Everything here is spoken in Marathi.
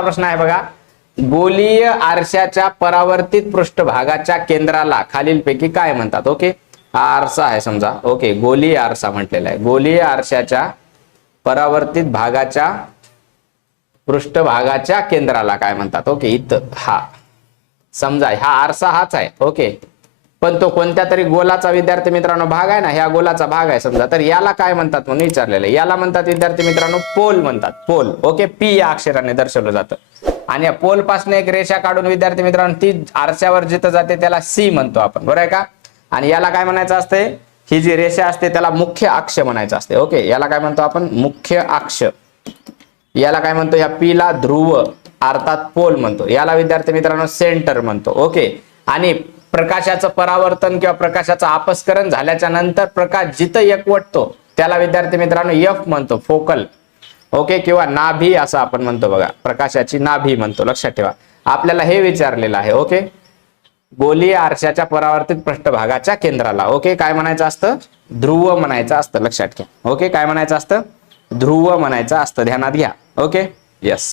प्रश्न आहे बघा, गोलीय आरशाच्या परावर्तित पृष्ठभागाच्या केंद्राला खालीलपैकी काय म्हणतात? ओके, हा आरसा आहे समजा. ओके, गोलीय आरसा म्हटलेला आहे. गोलीय आरशाच्या परावर्तित भागाच्या पृष्ठभागाच्या केंद्राला काय म्हणतात? ओके, इथं हा समजा हा आरसा हाच आहे. ओके, पण तो कोणत्या तरी गोलाचा विद्यार्थी मित्रांनो भाग आहे ना, ह्या गोलाचा भाग आहे समजा, तर याला काय म्हणतात म्हणून विचारलेलं आहे. याला म्हणतात विद्यार्थी मित्रांनो पोल म्हणतात. पोल. ओके, पी या अक्षराने दर्शवलं जातं. आणि या पोल पासून एक रेषा काढून विद्यार्थी मित्रांनो ती आरशावर जिथं जाते त्याला सी म्हणतो आपण, बरोबर आहे का? आणि याला काय म्हणायचं असते? ही जी रेषा असते त्याला मुख्य अक्ष म्हणायचं असते. ओके, याला काय म्हणतो आपण? मुख्य अक्ष. याला काय म्हणतो? या पी ला ध्रुव अर्थात पोल म्हणतो. याला विद्यार्थी मित्रांनो सेंटर म्हणतो. ओके, आणि प्रकाशाचं परावर्तन किंवा प्रकाशाचं अपस्करण झाल्याच्या नंतर प्रकाश जिथं एकवटतो त्याला विद्यार्थी मित्रांनो एफ म्हणतो, फोकल. ओके, किंवा नाभी असं आपण म्हणतो बघा, प्रकाशाची नाभी म्हणतो. लक्षात ठेवा, आपल्याला हे विचारलेलं आहे. ओके, गोलीय आरशाच्या परावर्तित पृष्ठभागाच्या केंद्राला ओके काय म्हणायचं असतं? ध्रुव म्हणायचं असतं. लक्षात घ्या. ओके, काय म्हणायचं असतं? ध्रुव म्हणायचं असतं, ध्यानात घ्या. Okay, yes.